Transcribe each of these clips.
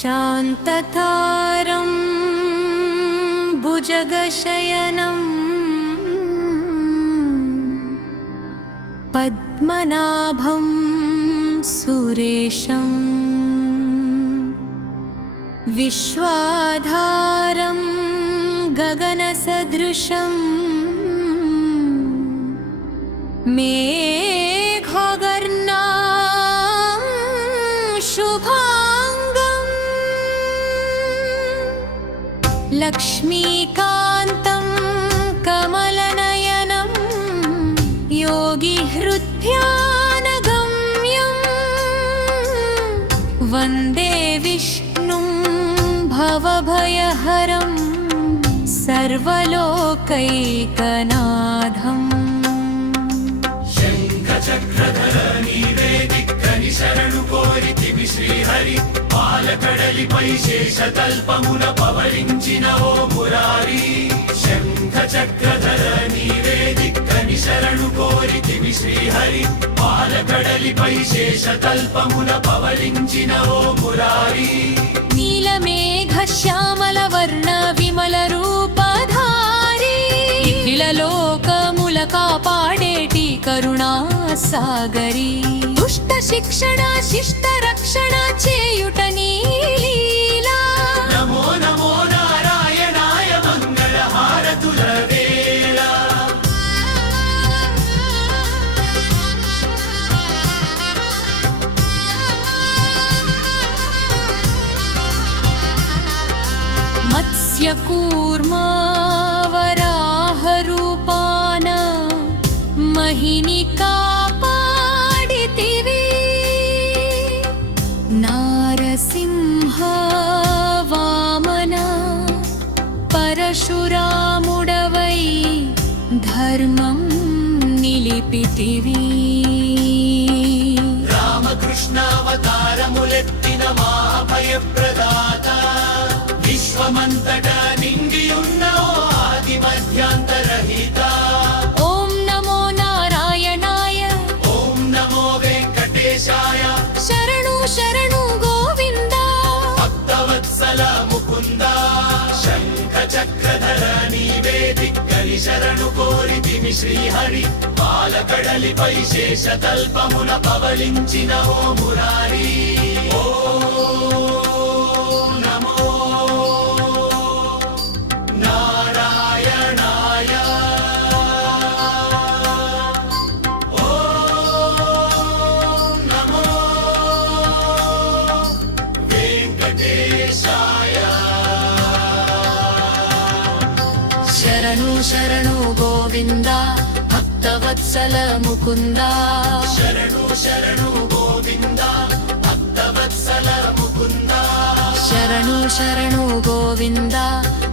शान्ततारं भुजगशयनं पद्मनाभं सुरेशं विश्वाधारं गगनसदृशं मेघगर्णां शुभांगं लक्ष्मीकान्तं कमलनयनं योगिहृद्ध्यानगम्यं वन्दे विष्णुं भवभयहरं सर्वलोकैकनाथम्। శంఖచక్రధర నీవే దిక్కని శరణు కోరితిమి శ్రీహరి పాలకడలిపై శేషతల్పమున పవళించిన ఓ మురారి శంఖచక్రధర నీవే దిక్కని శరణు కోరితిమి శ్రీహరి పాలకడలిపై శేషతల్పమున పవళించిన ఓ మురారి నీలమేఘ శ్యామల వర్ణ విమల రూపధారి నిఖిలలోకముల కాపాడేటి కరుణా సాగరి దుష్ట శిక్షణ శిష్ట రక్షణ చేయుట నీ లీలా నమో నమో నారాయణాయ మంగళ హారతుల వేళ మత్స్యకూర్మా వరాహ రూపాన మహిని కాపాడితివి నారసింహ వామన పరశురాముడవై ధర్మం నిలిపితివి రామకృష్ణావతారములెత్తిన మా భయప్రదాత విశ్వమంతటా నిండియున్న ఓ ఆది మధ్యాంతరహిత ఓం నమో నారాయణాయ ఓం నమో వెంకటేశాయ శరణు శరణు గోవింద భక్తవత్సల ముకుంద శంఖచక్రధర నీవే దిక్కని శరణు కోరితిమి శ్రీహరి పాలకడలిపై శేషతల్పమున పవళించిన ఓ మురారి ఓ నమో నారాయణాయ ఓ నమో వెంకటేశాయ శరణు శరణు గోవింద భక్తవత్సల ముకుంద శరణు శరణు గోవింద భక్తవత్సల ముకుంద శరణు శరణు గోవింద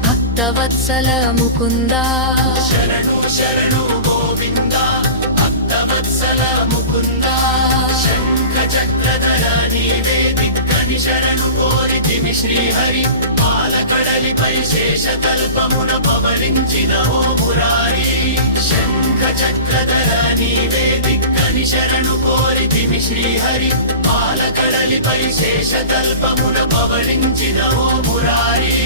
భక్తవత్సల ముకుంద శరణు శరణు గోవింద భక్తవత్సల ముకుంద శంఖచక్రధర నీవే దిక్కని శరణు కోరితిమి శ్రీహరి పాలకడలిపై శేషతల్పమున పవళించిన ఓ మురారి శంఖచక్రధర నీవే దిక్కని శరణు కోరితిమి శ్రీహరి పాలకడలిపై శేషతల్పమున పవళించిన ఓ మురారి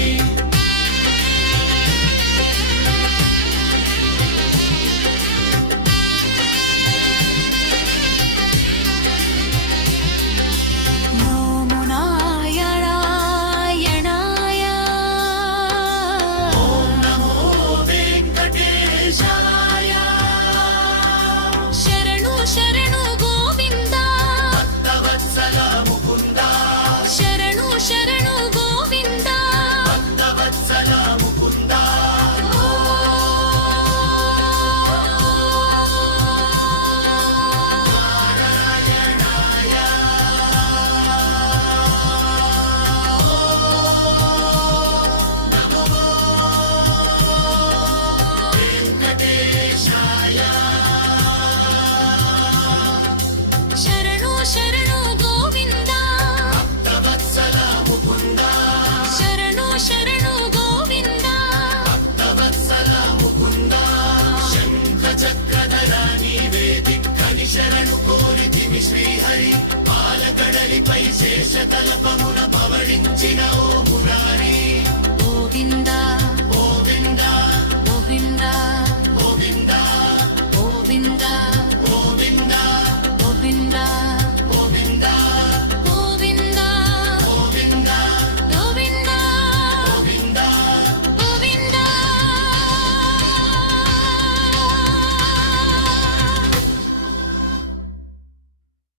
నమో నారాయణాయ ఓం నమో వెంకటేశాయ శరణు శరణు గోవింద భక్తవత్సల ముకుంద శరణు శరణు గోవింద భక్తవత్సల పాలకడలిపై శేషతల్పమున పవళించిన ఓ మురారి గోవింద